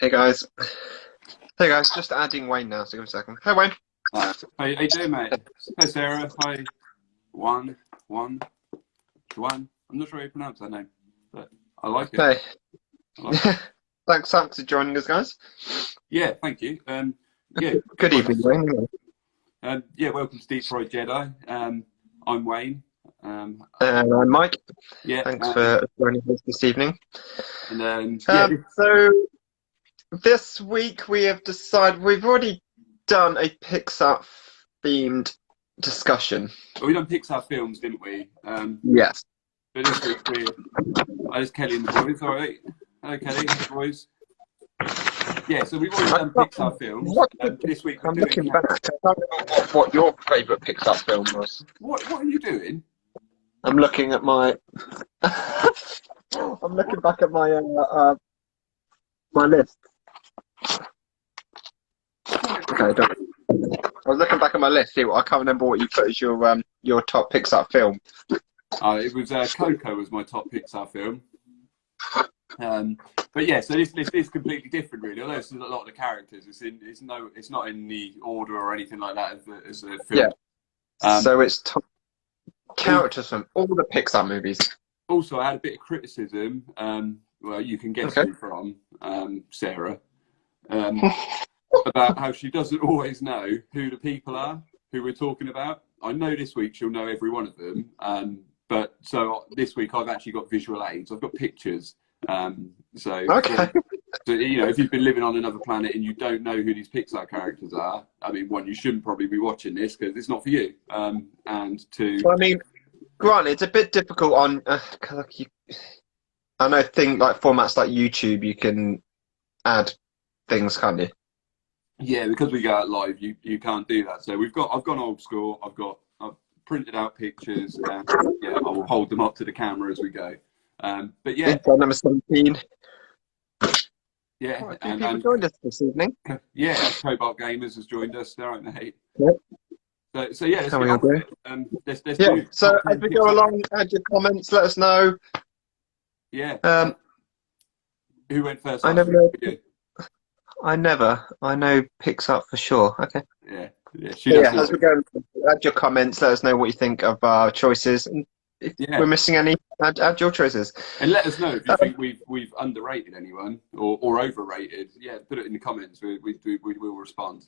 Hey guys. Hey guys, just adding Wayne now, so give me a second. Hey Wayne. Hi. How you doing, mate? Hi, Sarah. Hi. Juan. Juan. Juan. I'm not sure how you pronounce that name, but I like it. Hey. I like it. Thanks for joining us, guys. Yeah, thank you. Yeah. Good evening, Wayne. Yeah, welcome to Deep Fried Jedi. I'm Wayne. And I'm Mike. Yeah. Thanks for joining us this evening. And yeah. So this week we have decided we've already done a Pixar themed discussion. Well, we done Pixar films, didn't we? Yes. But this week it's Kelly and the boys. All right. Hello, Kelly. Hey, boys. Yeah, so we've already done Pixar films. This week we're I'm doing. looking back. I can't remember what your favourite Pixar film was. What are you doing? I'm looking at my. I'm looking back at my my list. Okay, don't. I was looking back at my list. See, I can't remember what you put as your top Pixar film. It was Coco was my top Pixar film. But yeah, so this list is completely different, really. Although it's a lot of the characters, it's not in the order or anything like that as a film. Yeah. So it's top characters from all the Pixar movies. Also, I had a bit of criticism. Well, you can guess who from Sarah. About how she doesn't always know who the people are who we're talking about. I know this week she'll know every one of them. But so this week I've actually got visual aids. I've got pictures. So you know, if you've been living on another planet and you don't know who these Pixar characters are, I mean, one, you shouldn't probably be watching this because it's not for you. And two, well, I mean, granted, it's a bit difficult on. I know things like formats like YouTube, you can add things, can't you? Yeah, because we go out live, you can't do that. So I've gone old school. I've printed out pictures, and yeah, I will hold them up to the camera as we go. But yeah, number 17. Yeah, and people joined us this evening. Yeah, Cobalt Gamers has joined us. All right, mate. Yep. So yeah, let's How get on with it. Let's do. So as we go along, add your comments. Let us know. Yeah. Who went first? I never know. I know Pixar for sure. Okay. Yeah. As we go, add your comments. Let us know what you think of our choices. And if we're missing any, add your choices. And let us know if you think we've underrated anyone or overrated. Yeah, put it in the comments. We will respond.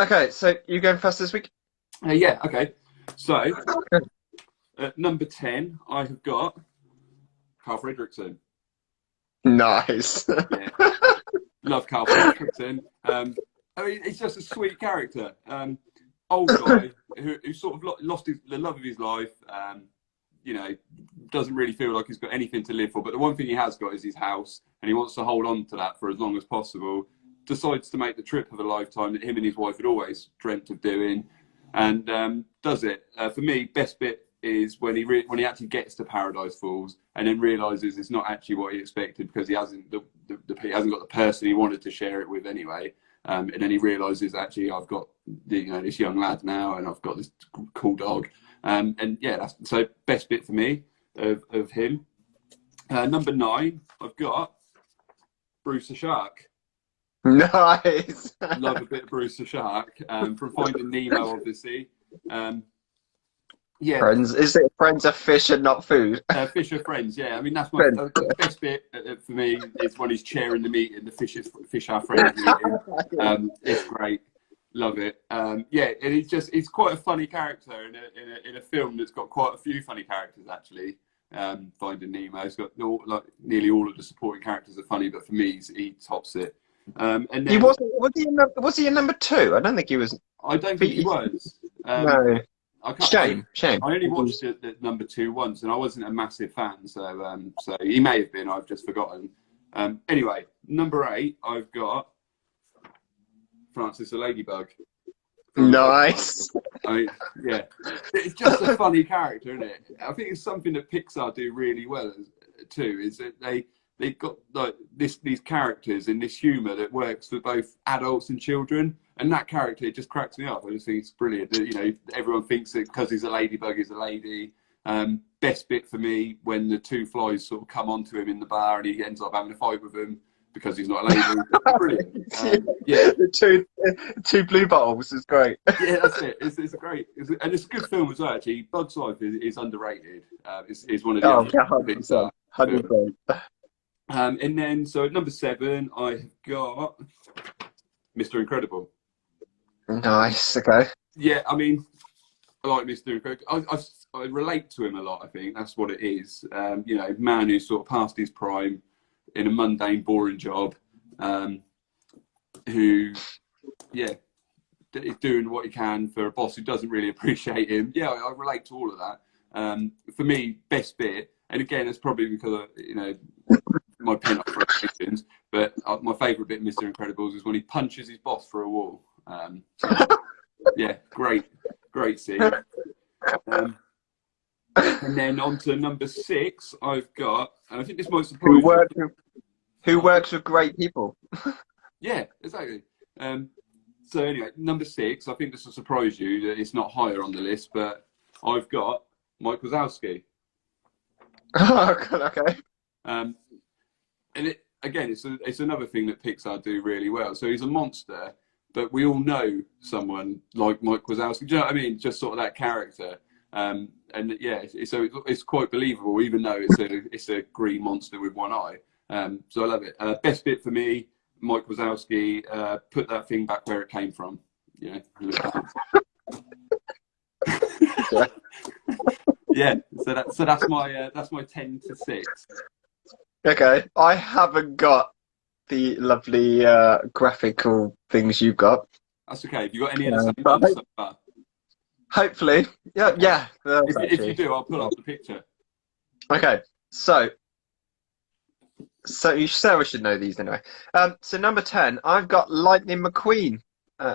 Okay, so you going first this week? Yeah. Okay. So at number 10, I have got Carl Fredricksen. Nice. Yeah. Love Carl Fredricksen. I mean, he's just a sweet character. Old guy who sort of lost the love of his life. You know, doesn't really feel like he's got anything to live for. But the one thing he has got is his house, and he wants to hold on to that for as long as possible. Decides to make the trip of a lifetime that him and his wife had always dreamt of doing, and does it. For me, best bit is when he actually gets to Paradise Falls and then realizes it's not actually what he expected because he hasn't he hasn't got the person he wanted to share it with anyway. And then he realizes actually I've got this young lad now, and I've got this cool dog. And yeah, that's so best bit for me of him. Number 9, I've got Bruce the Shark. Nice. Love a bit of Bruce the Shark. From Finding Nemo, obviously. Yeah. Friends, is it friends are fish and not food? Fish are friends, yeah. I mean, that's my best bit for me is when he's chairing the meeting, the fish are friends meeting. It's great. Love it. Yeah, and he's quite a funny character in a film that's got quite a few funny characters actually. Finding Nemo, it's got nearly all of the supporting characters are funny, but for me, he tops it. And then, was he in number 2? I don't think he was. I don't think he was. No. Shame. I only watched it at number 2 once, and I wasn't a massive fan, so he may have been. I've just forgotten. Anyway, number 8, I've got Francis the Ladybug. Nice. I mean, yeah, it's just a funny character, isn't it? I think it's something that Pixar do really well too. Is that they've got like these characters and this humour that works for both adults and children. And that character, it just cracks me up. I just think it's brilliant. You know, everyone thinks that because he's a ladybug, he's a lady. Best bit for me when the 2 flies sort of come onto him in the bar and he ends up having a fight with them. because he's not a lady. Brilliant. Yeah. The two blue bottles is great. Yeah, that's it. It's a great, and it's a good film as well. Actually, Bug's Life is underrated. It's one of the other Pixar 100%. films. And then so at number 7, I've got Mr. Incredible. Nice. Okay. Yeah, I mean, I like Mr. Incredible. I relate to him a lot. I think that's what it is. You know, man who's sort of past his prime in a mundane, boring job, who, yeah, is doing what he can for a boss who doesn't really appreciate him. Yeah, I relate to all of that. For me, best bit, and again, it's probably because of, you know, my pent-up frustrations, but my favourite bit of Mr. Incredibles is when he punches his boss through a wall. So, yeah, great scene. And then on to number 6, I've got, and I think this might surprise you. Who works with great people. Yeah, exactly. So anyway, number 6, I think this will surprise you that it's not higher on the list, but I've got Mike Wazowski. Oh, God, okay. And it's another thing that Pixar do really well. So he's a monster, but we all know someone like Mike Wazowski. Do you know what I mean? Just sort of that character. And yeah, so it's quite believable, even though it's a green monster with one eye. So I love it. Best bit for me, Mike Wazowski, put that thing back where it came from. Yeah. Yeah. So that's my 10 to 6. Okay, I haven't got the lovely graphical things you've got. That's okay. Have you got any of the same ones so far? Hopefully, yeah, Okay. yeah. If you do, I'll pull up the picture. Okay, so Sarah should know these anyway. So number 10, I've got Lightning McQueen.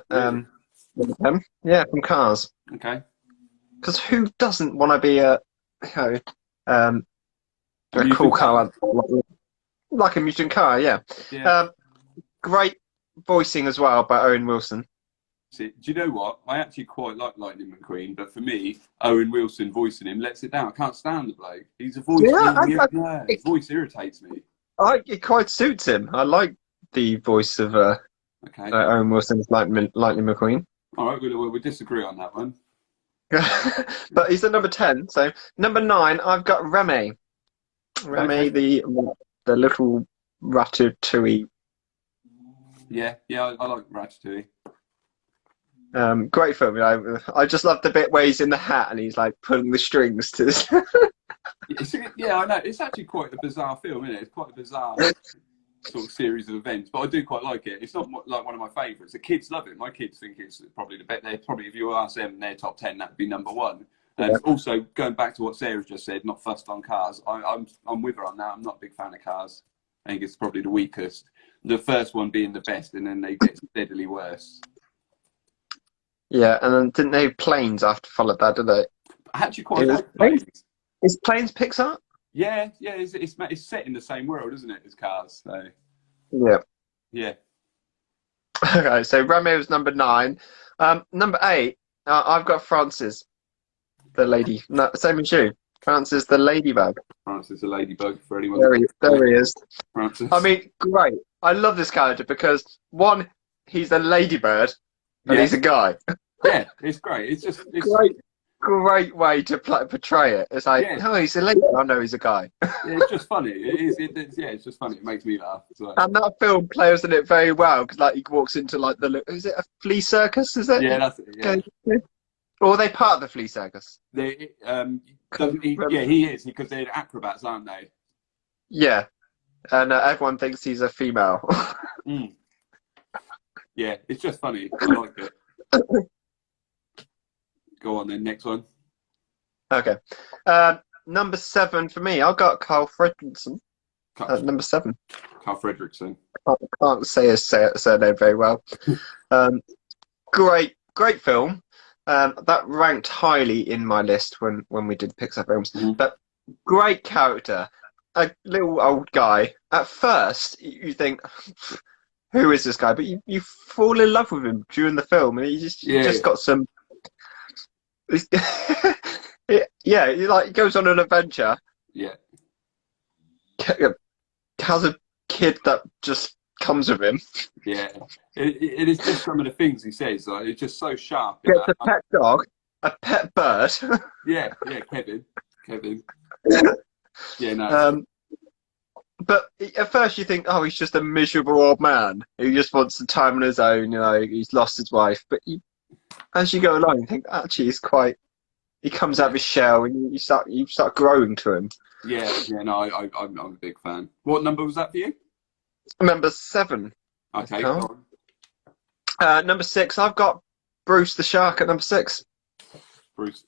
Really? Yeah, from Cars. Okay. Because who doesn't want to be a cool car, like a mutant car? Yeah. Yeah. Great voicing as well by Owen Wilson. See, do you know what? I actually quite like Lightning McQueen, but for me, Owen Wilson voicing him lets it down. I can't stand the bloke. He's a voice. Yeah, his voice irritates me. It quite suits him. I like the voice of Owen Wilson's Lightning McQueen. All right, we'll disagree on that one. But he's at number 10. So number 9, I've got Remy. Remy, the little ratatouille. Yeah, I like Ratatouille. Great film. You know, I just love the bit where he's in the hat and he's like pulling the strings to this. Yeah, I know. It's actually quite a bizarre film, isn't it? It's quite a bizarre sort of series of events, but I do quite like it. It's not like one of my favourites. The kids love it. My kids think it's probably the best. Probably, if you ask them their top 10, that would be number 1. And also, going back to what Sarah just said, not fussed on cars. I'm with her on that. I'm not a big fan of cars. I think it's probably the weakest. The first one being the best, and then they get steadily worse. Yeah, and then didn't they Planes after followed that, did they? I actually quite like Planes. Is Planes Pixar? Yeah, it's set in the same world, isn't it, as Cars? So. Yeah. Okay, so Remy was number 9. Number 8, I've got Frances, the lady. No, same as you. Frances the ladybug. Frances the ladybug, for anyone. There he is. Frances. I mean, great. I love this character because, one, he's a ladybird, and he's a guy. Yeah, it's great. It's great way to portray it. It's like, oh, he's a lady. I know he's a guy. Yeah, it's just funny. It's just funny. It makes me laugh. So. And that film plays in it very well because, like, he walks into like is it a flea circus? Is it? Yeah, that's it. Yeah. Or are they part of the flea circus? He is because they're acrobats, aren't they? Yeah, and everyone thinks he's a female. Yeah, it's just funny. I like it. Go on then, next one. Okay. Number 7 for me, I've got Carl Fredricksen. Number 7. Carl Fredricksen. I can't say his surname very well. Great film. That ranked highly in my list when we did Pixar films. But great character. A little old guy. At first, you think, who is this guy? But you fall in love with him during the film, and he just got some. He goes on an adventure. Yeah. Has a kid that just comes with him. Yeah, it is just some of the things he says. Like, it's just so sharp. Gets a pet dog, a pet bird. Yeah, Kevin. Yeah, no. But at first you think, oh, he's just a miserable old man who just wants some time on his own. You know, he's lost his wife. But as you go along, you think actually he's quite. He comes out of his shell, and you start growing to him. Yeah. No, I'm a big fan. What number was that for you? Number 7. Okay. Number 6, I've got Bruce the Shark at number 6. Bruce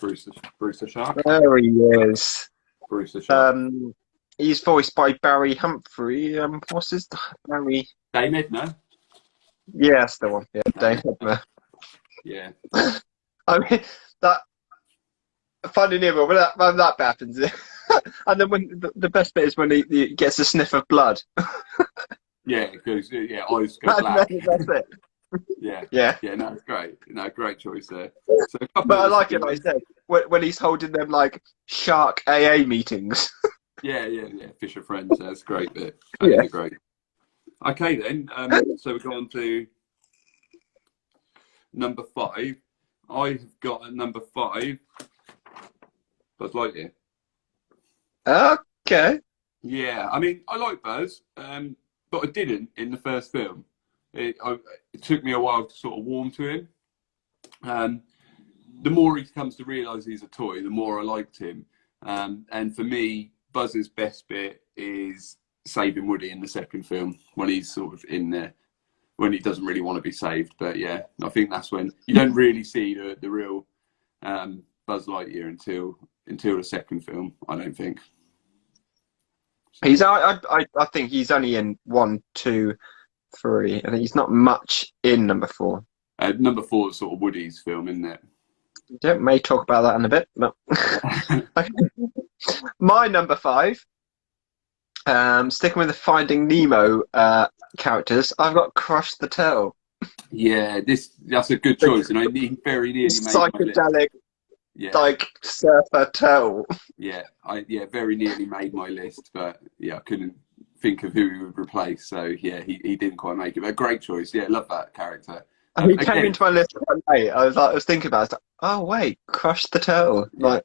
the Shark. There he is. Bruce the Shark. He's voiced by Barry Humphrey. What's his Barry? Dame Edna. Yeah, that's the one. Yeah, Dame Edna. Yeah. I mean that funny near when that happens, and then when the best bit is when he gets a sniff of blood. Yeah, because eyes go black. That's it. Yeah. No, it's great. No, great choice there. So, but I like it, like I said, when he's holding them like shark AA meetings. Yeah. Fisher Friends. That's a great bit. Yeah. Great. Okay then. So we go on to number 5. I've got at number 5 Buzz Lightyear. Okay. Yeah, I mean, I like Buzz, but I didn't in the first film. It took me a while to sort of warm to him. The more he comes to realise he's a toy, the more I liked him. And for me, Buzz's best bit is saving Woody in the second film, when he's sort of in there, when he doesn't really want to be saved. But yeah, I think that's when you don't really see the real Buzz Lightyear until the second film, I don't think. I think he's only in 1, 2, 3. I think he's not much in number 4. Number 4 is sort of Woody's film, isn't it? Yeah, may talk about that in a bit. But my number 5, sticking with the Finding Nemo characters, I've got Crush the Turtle. Yeah, that's a good choice, and I very nearly made psychedelic, like surfer turtle. Yeah, very nearly made my list, but yeah, I couldn't think of who he would replace. So yeah, he didn't quite make it. But a great choice. Yeah, love that character. He came into my list quite late. I was thinking about it. Oh wait, Crush the Turtle. Like,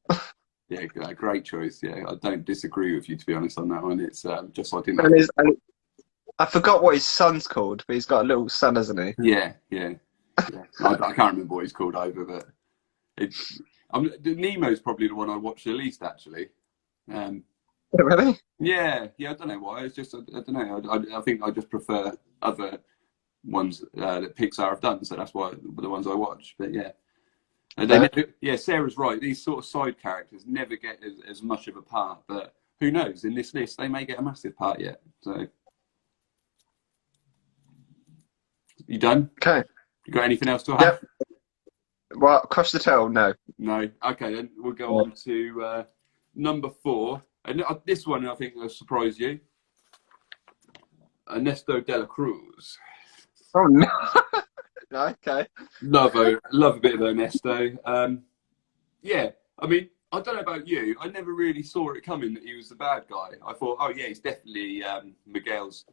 yeah, great choice. Yeah, I don't disagree with you, to be honest, on that one. It's just I didn't. And I forgot what his son's called, but he's got a little son, hasn't he? Yeah. I can't remember what he's called either, but Nemo's probably the one I watched the least, actually. Really? Yeah. I don't know why. It's just I don't know. I think I just prefer other ones that Pixar have done, so that's why the ones I watch. But yeah, and Sarah's right. These sort of side characters never get as much of a part, but who knows? In this list, they may get a massive part yet. So, you done? Okay. You got anything else to add? Yep. Well, Crush the Turtle, no. No. Okay, then we'll go on to number 4, and this one I think will surprise you. Ernesto de la Cruz. Oh no! Okay. Love a bit of Ernesto. Yeah, I mean, I don't know about you. I never really saw it coming that he was the bad guy. I thought, oh yeah, he's definitely Miguel's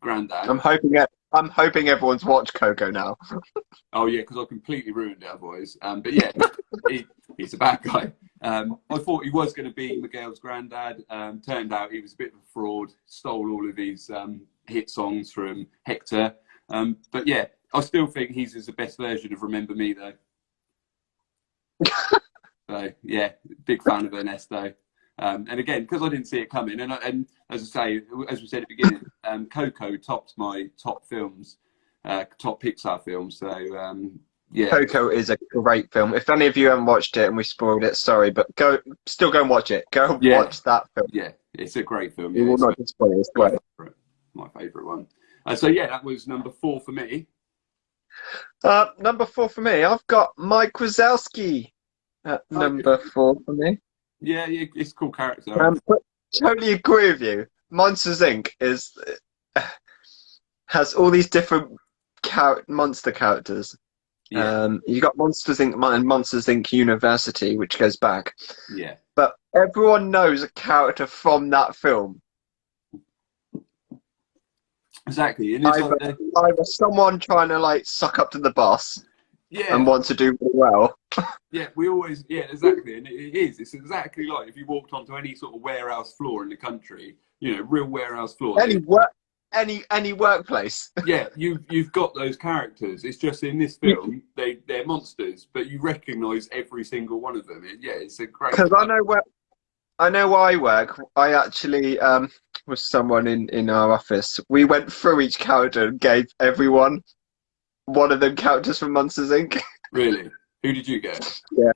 granddad. I'm hoping everyone's watched Coco now. Oh yeah, because I completely ruined it otherwise. But yeah, he's a bad guy. I thought he was going to be Miguel's granddad. Turned out he was a bit of a fraud. Stole all of his hit songs from Hector. But yeah, I still think he's the best version of Remember Me, though. So yeah, big fan of Ernesto. And again, because I didn't see it coming, and as I say, as we said at the beginning, Coco topped my top films, top Pixar films. So yeah, Coco is a great film. If any of you haven't watched it and we spoiled it, sorry, but still go and watch it. Go watch that film. Yeah, it's a great film. You will not be spoiled. It's great. My favourite one. So yeah, that was number 4 for me. Number 4 for me, I've got Mike Wazowski at number 4 for me. Yeah, it's a cool character. But totally agree with you. Monsters Inc. has all these different monster characters. Yeah. You got Monsters Inc. and Monsters Inc. University, which goes back. Yeah. But everyone knows a character from that film. Exactly, and it's like, Either someone trying to like suck up to the boss yeah, and want to do really well. yeah, we always, yeah, exactly, and it is. It's exactly like if you walked onto any sort of warehouse floor in the country, you know, real warehouse floor. Any workplace. Yeah, you've got those characters. It's just in this film, they're monsters, but you recognise every single one of them. Yeah, it's a great. Because I know where I work. I actually with someone in our office. We went through each character and gave everyone one of them characters from Monsters Inc. Really? Who did you get? Yeah.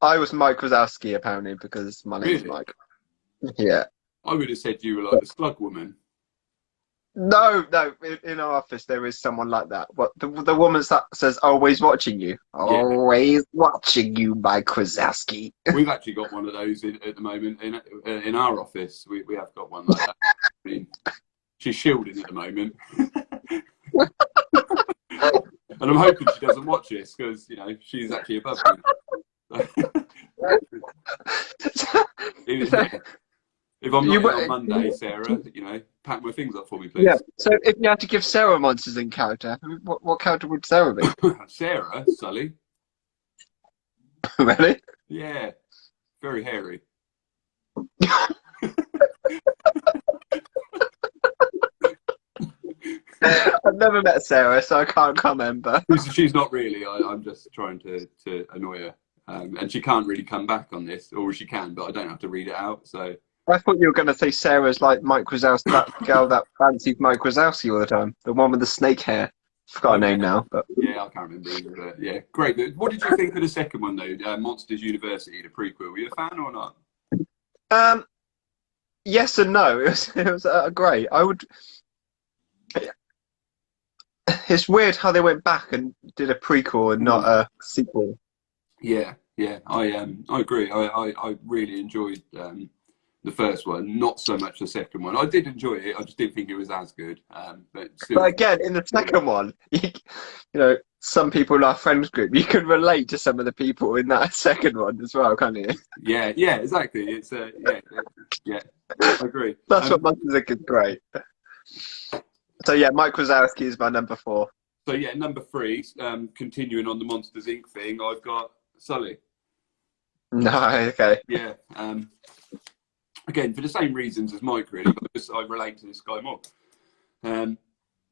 I was Mike Wazowski apparently because my name's Really? Mike. Yeah. I would have said you were like the Slug Woman. No. In our office there is someone like that. What the woman that says always watching you, always watching you, Mike Wazowski. We've actually got one of those at the moment in our office. We have got one like that. I mean, she's shielding at the moment. And I'm hoping she doesn't watch this because, you know, she's actually above me. If I'm not here on Monday, Sarah, you know, pack my things up for me, please. Yeah. So if you had to give Sarah a Monsters Inc. character, what character would Sarah be? Sarah, Sully. Really? Yeah. Very hairy. I've never met Sarah, so I can't comment. But she's not really. I'm just trying to annoy her, and she can't really come back on this, or she can, but I don't have to read it out. So I thought you were going to say Sarah's like Mike Wazowski, that girl that fancied Mike Wazowski all the time, the one with the snake hair. Forgot her name now, but yeah, I can't remember either. But yeah, great. What did you think of the second one though, Monsters University, the prequel? Were you a fan or not? Yes and no. It was great. I would. It's weird how they went back and did a prequel and not a sequel. Yeah, I agree. I really enjoyed the first one, not so much the second one. I did enjoy it. I just didn't think it was as good. But again, in the second one, you know, some people in our friends group, you can relate to some of the people in that second one as well, can't you? Yeah, exactly. It's yeah, I agree. That's what Monsters Inc. is great. So yeah, Mike Wazowski is my number 4. So yeah, number 3, continuing on the Monsters Inc. thing, I've got Sully. No, okay. Yeah. Again, for the same reasons as Mike, really, but I relate to this guy more.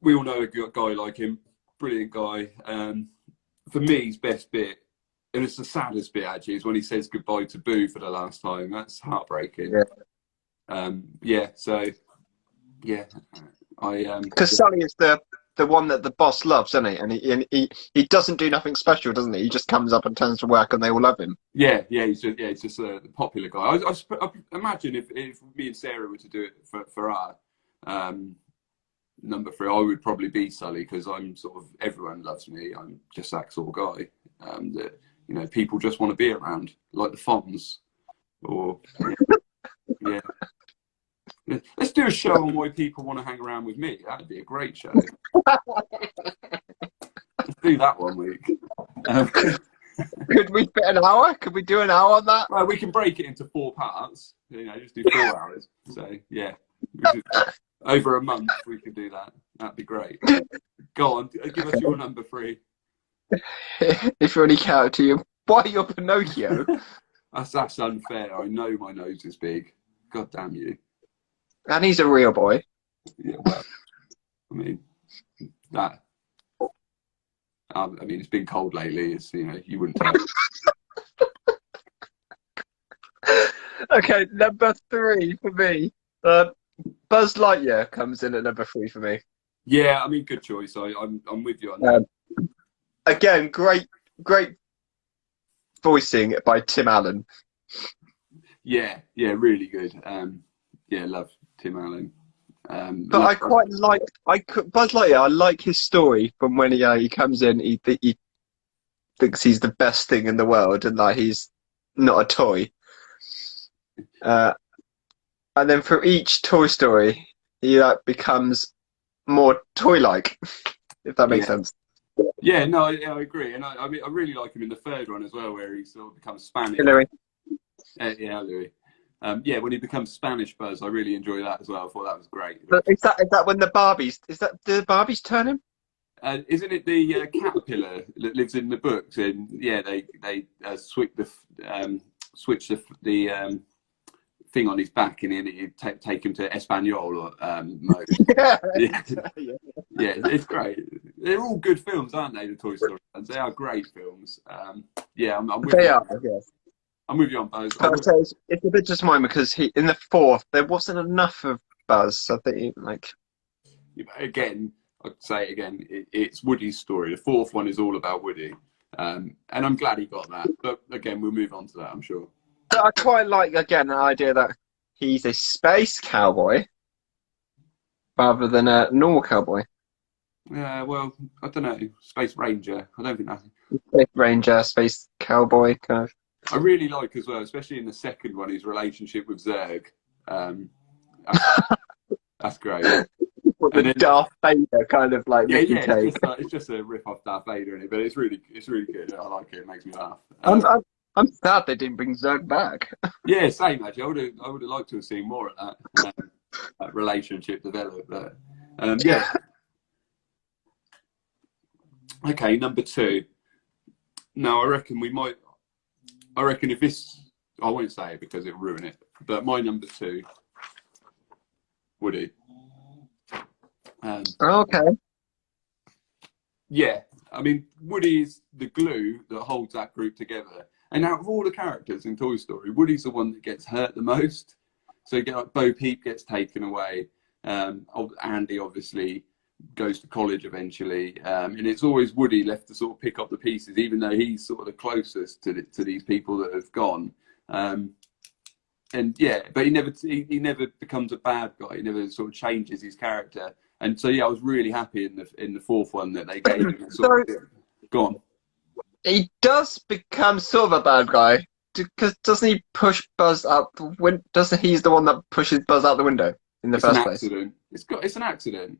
We all know a guy like him, brilliant guy. For me, his best bit, and it's the saddest bit actually, is when he says goodbye to Boo for the last time. That's heartbreaking. Yeah. So yeah. Because Sully is the one that the boss loves, isn't he? And he doesn't do nothing special, doesn't he? He just comes up and turns to work, and they all love him. Yeah, he's just a popular guy. I imagine if me and Sarah were to do it for our number 3, I would probably be Sully because I'm sort of everyone loves me. I'm just that sort of guy that, you know, people just want to be around, like the Fonz, or yeah. Let's do a show on why people want to hang around with me. That'd be a great show. Let's do that one week. Could we fit an hour? Could we do an hour on that? Well, we can break it into 4 parts. You know, just do 4 hours. So yeah, over a month we could do that. That'd be great. Go on, give us your number 3. If you're any character, why you're Pinocchio? That's unfair. I know my nose is big. God damn you. And he's a real boy. Yeah, well, I mean, that. I mean, it's been cold lately. It's, you know, you wouldn't tell. Okay, number 3 for me. Buzz Lightyear comes in at number 3 for me. Yeah, I mean, good choice. I'm with you on that. Again, great voicing by Tim Allen. Yeah, really good. Yeah, love Tim Allen. But I quite like Buzz Lightyear. I like his story from when he comes in. He thinks he's the best thing in the world, and like he's not a toy. And then for each Toy Story, he like becomes more toy-like, if that makes sense. Yeah, no, I agree, and I mean, I really like him in the third one as well, where he sort of becomes Spanish. Louis. Yeah, Louis. Yeah, when he becomes Spanish Buzz, I really enjoy that as well. I thought that was great. But is that when the Barbies? Is that the Barbies turn him? Isn't it the caterpillar that lives in the books? And yeah, they switch the thing on his back, and then you take him to Espanol mode. Yeah, Yeah. yeah. Yeah, it's great. They're all good films, aren't they? The Toy Story ones. They are great films. Yeah, I'm with They you. are. Yes. I'm with you on Buzz. But I'd say it's a bit disappointing because he in the fourth there wasn't enough of Buzz. I think like Again, I'd say it again. It's Woody's story. The fourth one is all about Woody, and I'm glad he got that. But again, we'll move on to that, I'm sure. I quite like again the idea that he's a space cowboy rather than a normal cowboy. Yeah, well, I don't know. Space Ranger. I don't think that's. Space ranger, space cowboy kind of. I really like as well, especially in the second one, his relationship with Zurg. Um, that's great. The then, Darth Vader kind of like yeah, Mickey yeah, take. it's just a rip off Darth Vader in it, but it's really good. I like it. It makes me laugh. I'm sad they didn't bring Zurg back. Yeah, same actually. I would have liked to have seen more of that relationship develop. But yeah. Okay, number 2. Now I reckon if this, I won't say it because it'll ruin it. But my number 2, Woody. Okay. Yeah, I mean, Woody is the glue that holds that group together. And out of all the characters in Toy Story, Woody's the one that gets hurt the most. So you get like Bo Peep gets taken away. Andy obviously goes to college eventually, and it's always Woody left to sort of pick up the pieces, even though he's sort of the closest to these people that have gone. And yeah, but he never becomes a bad guy. He never sort of changes his character. And so yeah, I was really happy in the fourth one that they gave him sort of gone. He does become sort of a bad guy because doesn't he push Buzz out the window? Doesn't he's the one that pushes Buzz out the window in the first place? It's an accident.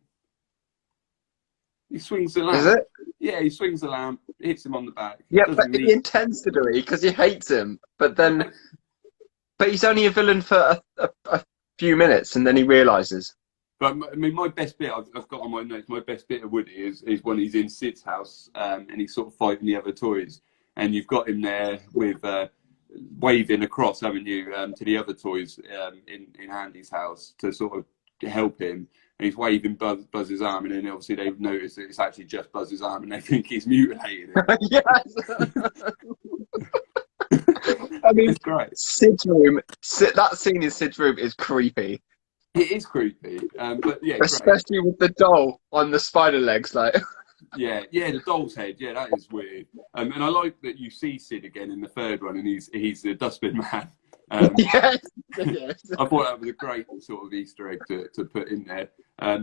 He swings the lamp. Is it? Yeah, he swings the lamp, hits him on the back. Yeah, but he intends to do it because he hates him. But he's only a villain for a few minutes, and then he realizes. But I mean, my best bit I've got on my notes. My best bit of Woody is when he's in Sid's house, and he's sort of fighting the other toys, and you've got him there with waving across, haven't you, to the other toys in Andy's house to sort of help him. And he's waving Buzz's arm, and then obviously they've noticed that it's actually just Buzz's arm, and they think he's mutilated it. Yes. I mean, it's great. Sid's room. That scene in Sid's room is creepy. It is creepy, but yeah, especially with the doll on the spider legs, like. Yeah, the doll's head. Yeah, that is weird. And I like that you see Sid again in the third one, and he's the dustbin man. Yes. I thought that was a great sort of Easter egg to put in there.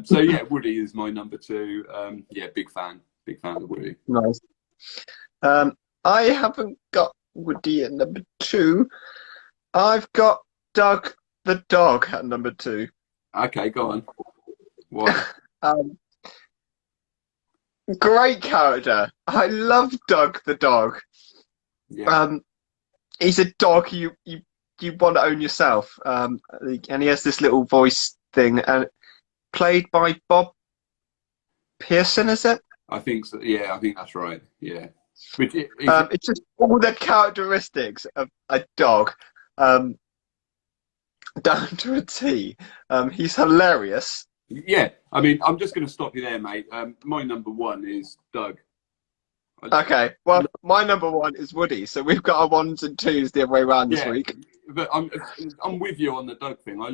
So yeah, Woody is my number 2. Yeah, big fan of Woody. Nice. I haven't got Woody at number 2. I've got Doug the dog at number 2. Okay, go on. Why? Great character. I love Doug the dog. Yeah. He's a dog you want to own yourself. And he has this little voice thing, and played by Bob Pearson, is it? I think so. Yeah, I think that's right. Yeah. It's just all the characteristics of a dog, down to a T. He's hilarious. Yeah, I mean, I'm just going to stop you there, mate. My number 1 is Doug. Okay, well, my number 1 is Woody, so we've got our 1s and 2s the other way around this week. But I'm with you on the Doug thing. I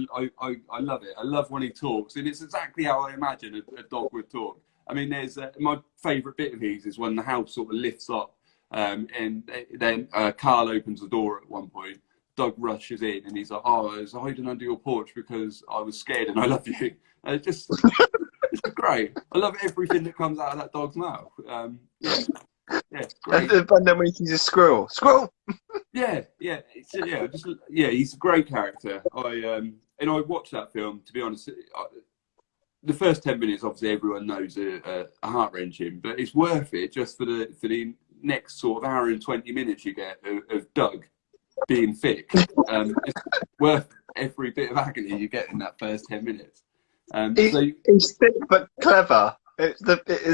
love it. I love when he talks, and it's exactly how I imagine a dog would talk. I mean, there's my favourite bit of his is when the house sort of lifts up, and then Carl opens the door at one point. Doug rushes in, and he's like, "Oh, I was hiding under your porch because I was scared, and I love you." It's great. I love everything that comes out of that dog's mouth. Yeah, great. And then when he sees a squirrel. Yeah, he's a great character. I watched that film. To be honest, the first 10 minutes, obviously, everyone knows are heart wrenching, but it's worth it just for the next sort of hour and 20 minutes you get of Doug. being thick. It's worth every bit of agony you get in that first 10 minutes. He's thick but clever. It's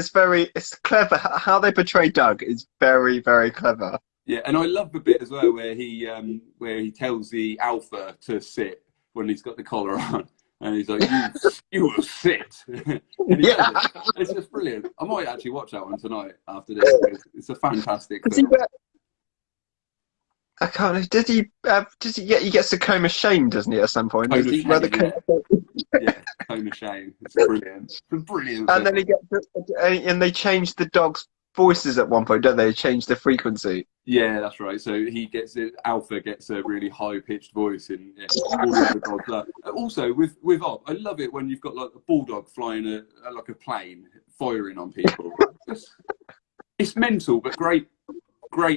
clever. How they portray Doug is very, very clever. Yeah, and I love the bit as well where he tells the alpha to sit when he's got the collar on, and he's like, "You will sit." And he does it. It's just brilliant. I might actually watch that one tonight after this. It's a fantastic film. I can't. Did he get? He gets the coma shame, doesn't he? At some point, Coma does he? shame, yeah, coma shame. It's brilliant. It's a brilliant. And then he gets, and they change the dog's voices at one point, don't they? They change the frequency. Yeah, that's right. So he gets it. Alpha gets a really high pitched voice, and all the dogs love. Also, with Op, I love it when you've got like a bulldog flying like a plane, firing on people. It's mental, but great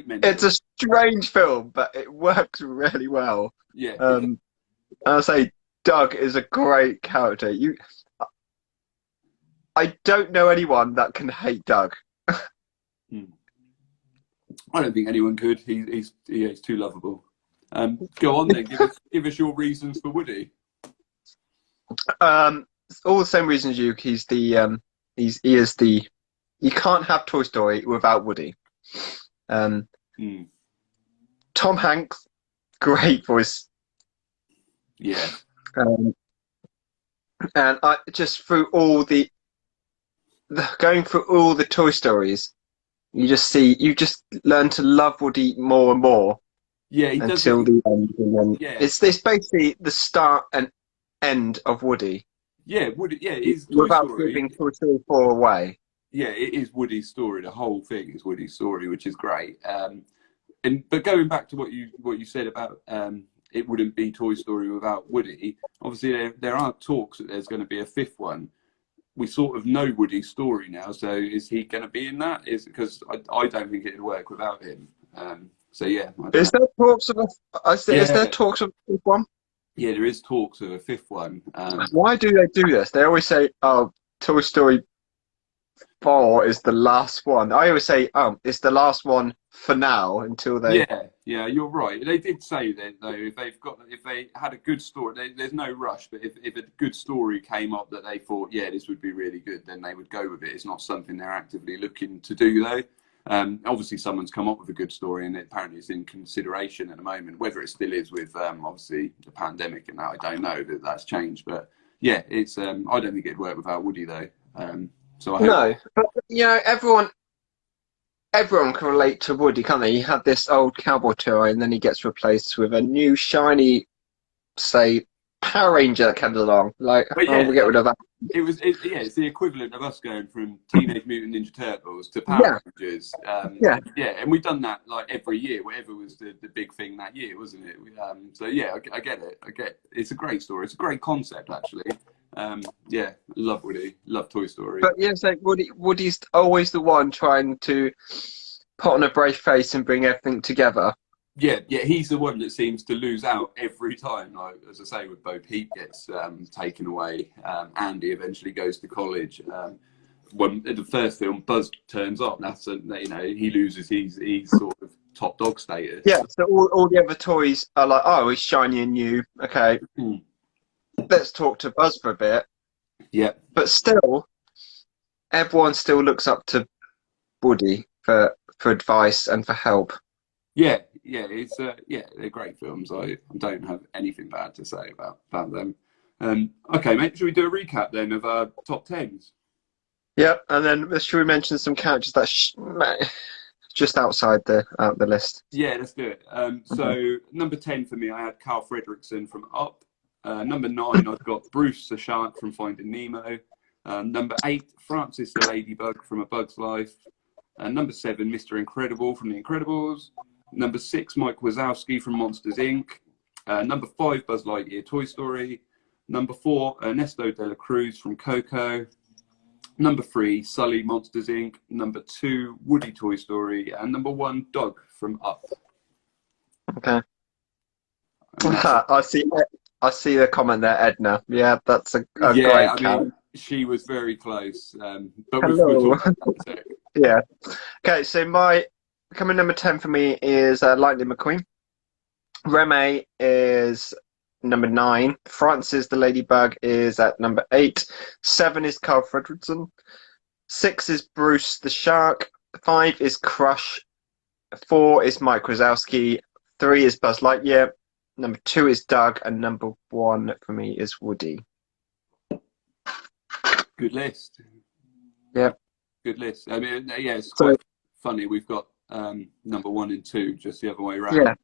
mental. It's a strange film, but it works really well. Yeah. I'll say Doug is a great character. I don't know anyone that can hate Doug. I don't think anyone could. He's too lovable. Go on then. Give us your reasons for Woody. All the same reasons you. He is the. You can't have Toy Story without Woody. Tom Hanks, great voice. Yeah. And I just through all going through all the Toy Stories, you just learn to love Woody more and more. Yeah, he does until the end. And then yeah. It's basically the start and end of Woody. Yeah, Woody. Yeah, it's without giving Toy Story 4 away. Yeah, it is Woody's story. The whole thing is Woody's story, which is great. But going back to what you said about it wouldn't be Toy Story without Woody. Obviously, there are talks that there's going to be a 5th one. We sort of know Woody's story now, so is he going to be in that? Because I don't think it'd work without him. So yeah. Is there talks of Is there talks of a 5th one? Yeah, there is talks of a 5th one. Why do they do this? They always say, "Oh, Toy Story 4 is the last one." I always say, it's the last one for now until they. Yeah, you're right. They did say that though. If they had a good story, there's no rush. But if a good story came up that they thought, yeah, this would be really good, then they would go with it. It's not something they're actively looking to do though. Obviously, someone's come up with a good story, and apparently it's in consideration at the moment. Whether it still is with obviously the pandemic and that, I don't know that that's changed. But yeah, it's. I don't think it'd work without Woody though. So I hope. No, but everyone can relate to Woody, can't they? You had this old cowboy toy, and then he gets replaced with a new shiny, say, Power Ranger that comes along. Like, we'll get rid of that. It's the equivalent of us going from Teenage Mutant Ninja Turtles to Power Rangers. And we've done that like every year, whatever was the big thing that year, wasn't it? So yeah, I get it. It's a great story. It's a great concept, actually. Love Woody, love Toy Story. But yeah, it's like Woody's always the one trying to put on a brave face and bring everything together. Yeah, he's the one that seems to lose out every time. Like, as I say, with Bo Peep gets taken away, Andy eventually goes to college. When in the first film, Buzz turns up. That's he loses his sort of top dog status. Yeah, so all the other toys are like, oh, he's shiny and new. Okay, let's talk to Buzz for a bit. Yeah, but still, everyone still looks up to Woody for advice and for help. Yeah, they're great films. I don't have anything bad to say about them. Okay, mate, should we do a recap then of our top 10s? Yep, and then should we mention some characters that just outside the list? Yeah, let's do it. So number 10 for me, I had Carl Fredricksen from Up. Number 9, I've got Bruce the Shark from Finding Nemo. Number 8, Francis the Ladybug from A Bug's Life. Number 7, Mr. Incredible from The Incredibles. Number 6, Mike Wazowski from Monsters, Inc. Number 5, Buzz Lightyear, Toy Story. Number 4, Ernesto de la Cruz from Coco. Number 3, Sully, Monsters, Inc. Number 2, Woody, Toy Story. And number 1, Doug from Up. Okay. I see the comment there, Edna. Yeah, that's a great count. She was very close. But Hello. we'll talk about that. Yeah. Okay, so coming number 10 for me is Lightning McQueen. Remy is number 9. Francis the Ladybug is at number 8. 7 is Carl Fredrickson. 6 is Bruce the Shark. 5 is Crush. 4 is Mike Wazowski. 3 is Buzz Lightyear. Number 2 is Doug, and number 1 for me is Woody. Good list. Yeah. Good list. I mean, yeah, it's quite funny. We've got number 1 and 2 just the other way around. Yeah.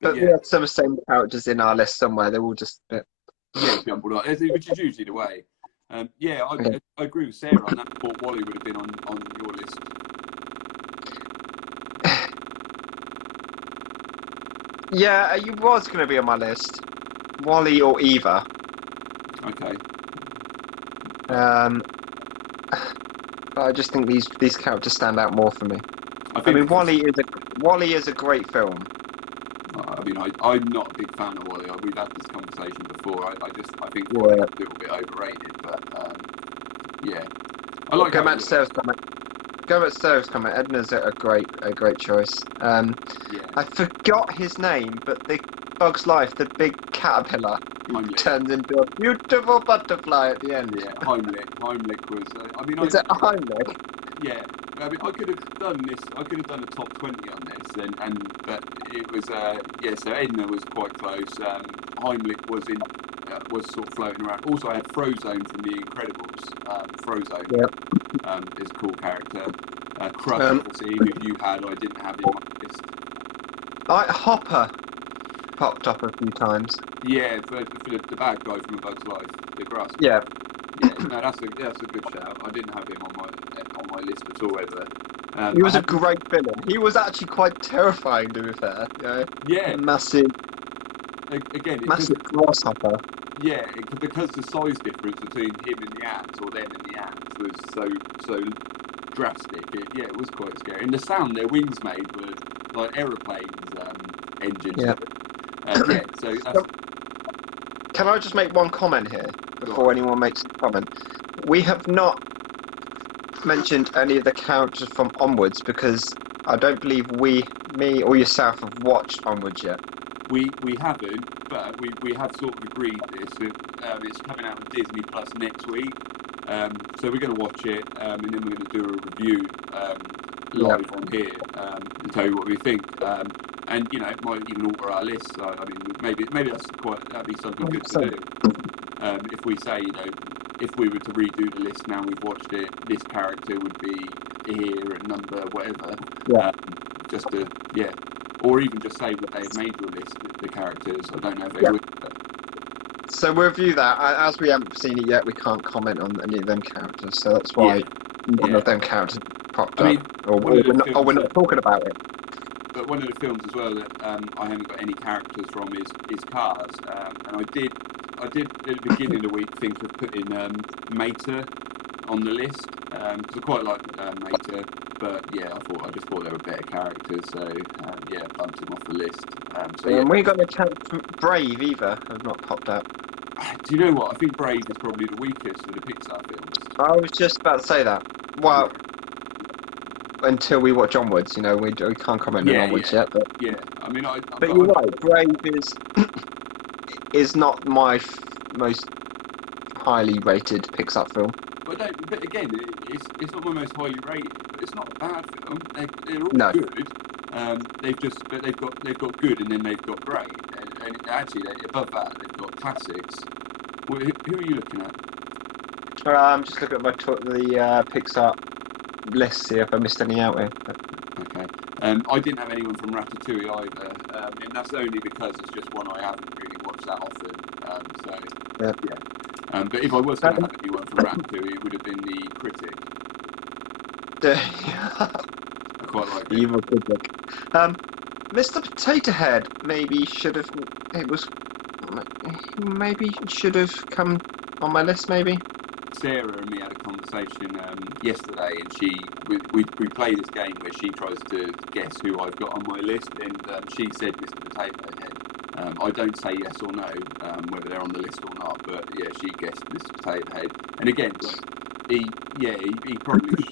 But we have some same characters in our list somewhere. They're all just a bit... jumbled up, which is usually the way. I agree with Sarah on that. I thought Wally would have been on your list. Yeah, he was going to be on my list. Wally or Eva. Okay. But I just think these characters stand out more for me. I mean, Wally is a great film. I mean, I'm not a big fan of Wally. We've had this conversation before. I think Wally's a little bit overrated, but yeah. I like. Go back to Sarah's comment. Edna's a great choice. I forgot his name, but the Bug's Life, the big caterpillar, turns into a beautiful butterfly at the end. Yeah, Heimlich was. Is it Heimlich? Yeah. I mean, I could have done this. I could have done a top 20 on this, but it was So Edna was quite close. Heimlich was sort of floating around. Also, I had Frozone from The Incredibles. Frozone is a cool character. Crush, obviously, who you had, I didn't have in my list. Hopper popped up a few times. Yeah, for the bad guy from A Bug's Life, the grass. Yeah. Yeah, no, that's a good shout. I didn't have him on my list at all ever. He was a great villain. He was actually quite terrifying, to be fair. Yeah. Massive grasshopper. Yeah, because the size difference between him and the ants, or them and the ants, was so drastic. It was quite scary. And the sound their wings made were like aeroplanes engines. Yeah. So that's... Can I just make one comment here before anyone makes a comment? We have not mentioned any of the characters from Onwards because I don't believe me or yourself have watched Onwards yet. We haven't, but we have sort of agreed this. It's coming out on Disney Plus next week, so we're going to watch it, and then we're going to do a review live on here and tell you what we think. And it might even alter our list. So, I mean, maybe that'd be something good to do. If we say, if we were to redo the list now we've watched it, this character would be here at number whatever. Yeah. Or even just say that they've made your list, the characters. I don't know if they would. So we'll review that. As we haven't seen it yet, we can't comment on any of them characters. So that's why none of them characters popped up. Or we're not talking about it. But one of the films as well that I haven't got any characters from is Cars. And I did at the beginning of the week think of putting Mater on the list. Because I quite like Mater. But I just thought they were better characters, so bumped him off the list. And we got the character Brave either have not popped up. Do you know what? I think Brave is probably the weakest of the Pixar films. I was just about to say that. Well, until we watch Onwards, we can't comment on Onwards yet. But I mean, but you're right. Brave is not my most highly rated Pixar film. But again, it's not my most highly rated. But it's not a bad film. They're all good. They've got good, and then they've got great, and actually above that they've got classics. Who are you looking at? I'm just looking at the Pixar list, see if I missed any out here. Okay. I didn't have anyone from Ratatouille either, and that's only because it's just one I haven't really watched that often. But if I was going to have anyone from Ratatouille, it would have been the critic. I quite like it. Evil critic. Mr. Potato Head maybe should have come on my list. Maybe Sarah and me had a conversation yesterday, and we play this game where she tries to guess who I've got on my list, and she said Mr. Potato Head. I don't say yes or no whether they're on the list or not, but she guessed Mr. Potato Head. And again, he probably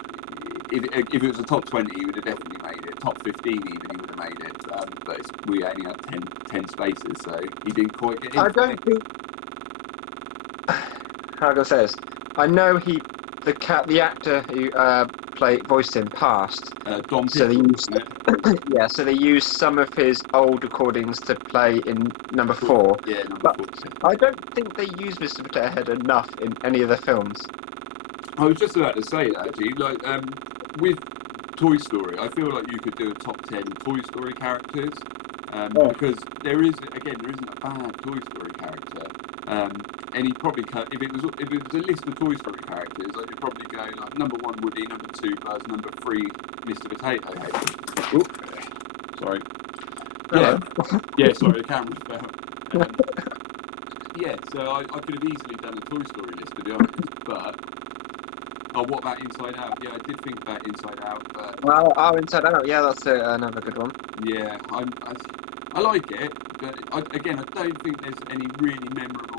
if it was a top 20, he would have definitely made it. Top 15 even, he would have made it, but we only had 10 spaces, so he didn't quite get in. I don't think. How can I say this? I know the actor who voiced him passed. Dom So they Pickle, used, wasn't it? yeah, so they used some of his old recordings to play in number 4. Yeah, number But 4. I don't think they use Mr. Potato Head enough in any of the films. I was just about to say that, actually. Like, with Toy Story, I feel like you could do a top 10 Toy Story characters, because there isn't a bad Toy Story character. And he probably if it was a list of Toy Story characters, I could probably go like number 1 Woody, number 2 Buzz, number 3 Mr. Potato Head. Ooh, sorry. Hello. Yeah, sorry, the camera fell. Yeah, so I could have easily done a Toy Story list, to be honest, but what about Inside Out? Yeah, I did think about Inside Out, but Well, Inside Out, yeah, that's another good one. yeah, I like it, but I don't think there's any really memorable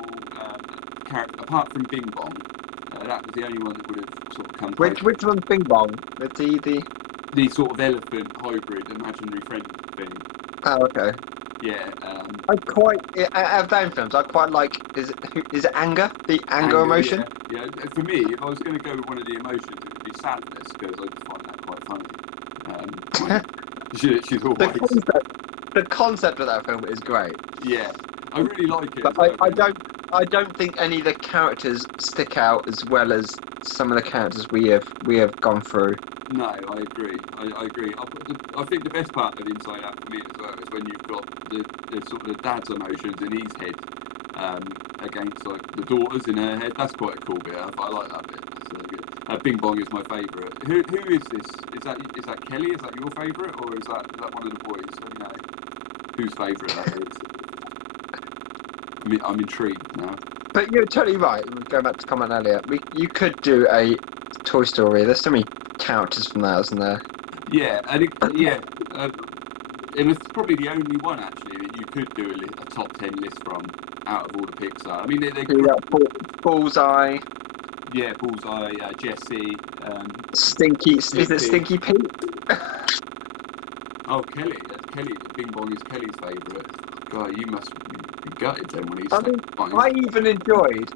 character apart from Bing Bong. That was the only one that would have sort of come close. Which one's Bing Bong? The sort of elephant hybrid imaginary friend thing. Oh, okay. Yeah. Out of them films, I quite like. Is it anger? The anger emotion. Yeah. For me, if I was going to go with one of the emotions, it would be sadness because I just find that quite funny. She's always. The concept of that film is great. Yeah, I really like it. But I don't think any of the characters stick out as well as some of the characters we have gone through. No, I agree. I agree. I think the best part of Inside Out for me as well is when you've got the sort of the dad's emotions in his head against like the daughter's in her head. That's quite a cool bit. I like that bit. That's really good. Bing Bong is my favourite. Who is this? Is that Kelly? Is that your favourite, or is that one of the boys? You know, whose favourite that is? I mean, I'm intrigued now. But you're totally right. Going back to comment earlier, you could do a Toy Story. There's so many characters from that, isn't there? Yeah, and it's probably the only one actually that you could do a top 10 list from out of all the Pixar. I mean, Bullseye. Yeah, Bullseye, Jessie, Stinky. Is it Stinky Pete? Oh, Kelly. That's Kelly. Bing Bong is Kelly's favourite. God, you must be gutted then when he's. I even enjoyed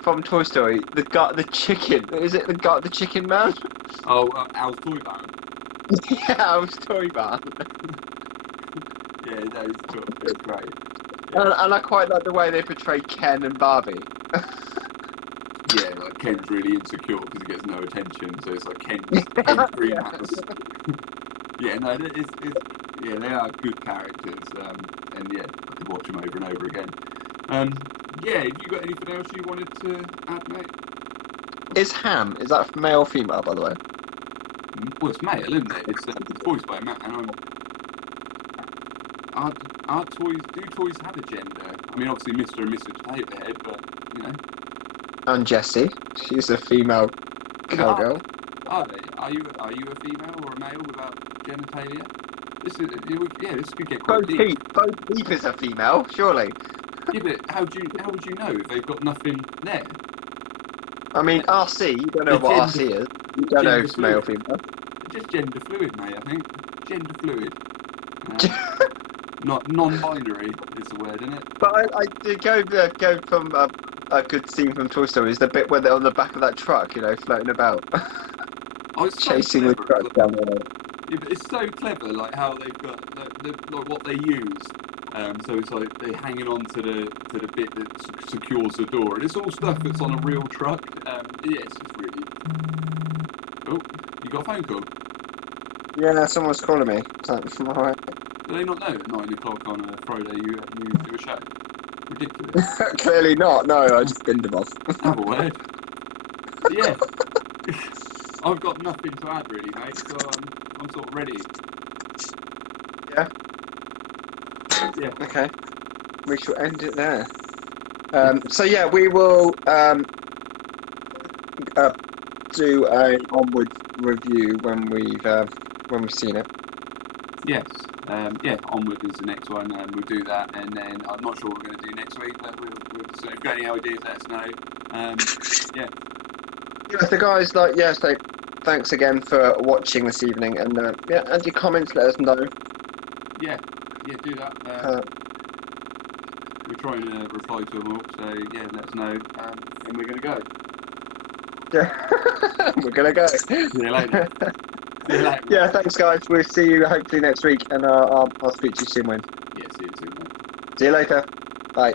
from Toy Story the chicken. Is it the chicken man? Oh, Al's Toy Barn. Yeah, Al's Toy Barn. Yeah, that is cool. It's great. Yeah. And I quite like the way they portray Ken and Barbie. Yeah, like Ken's really insecure because he gets no attention, so it's like Ken's greenhouse. Yeah, no, they are good characters, and yeah, I could watch them over and over again. Yeah, have you got anything else you wanted to add, mate? Is that male or female, by the way? Well, it's male, isn't it? It's voiced by a man. Are toys have a gender? I mean, obviously Mr. and Mrs. Potato Head, but, you know. And Jessie, she's a female cowgirl. Are they? Are you a female or a male without genitalia? This could get quite deep. Both Peep is a female, surely. Yeah, but how would you know if they've got nothing there? I mean, RC, you don't know what RC is. You don't know if it's male or female. Just gender fluid, mate, I think. Gender fluid. Not non-binary is the word, isn't it? But I did go from a good scene from Toy Story is the bit where they're on the back of that truck, you know, floating about. Chasing the truck down the road. Yeah, but it's so clever, like how they've got like what they use. So it's like they're hanging on to the bit that secures the door, and it's all stuff that's on a real truck. Yeah, it's just really. Oh, you got a phone call? Yeah, someone's calling me. Something from my way. Do they not know at 9 o'clock on a Friday you do a show? Ridiculous. Clearly not. No, I just binned them off. Have a word. Yeah. I've got nothing to add really, mate. So I'm sort of ready. Yeah. Yeah. Okay. We shall end it there. So yeah, we will do a onward review when we've seen it. Yes. Yeah. Onward is the next one, and we'll do that. And then I'm not sure what we're going to do next week, but we'll so if you've got any ideas, let us know. Yeah. Yeah. So guys, thanks again for watching this evening, and and your comments, let us know. Yeah, do that. We're trying to reply to them all, so yeah, let us know, and we're going to go. Yeah, we're gonna go. See you later. See you later. Yeah, thanks, guys. We'll see you hopefully next week, and I'll speak to you soon. When Yeah, see you soon. Mate. see you later. Bye.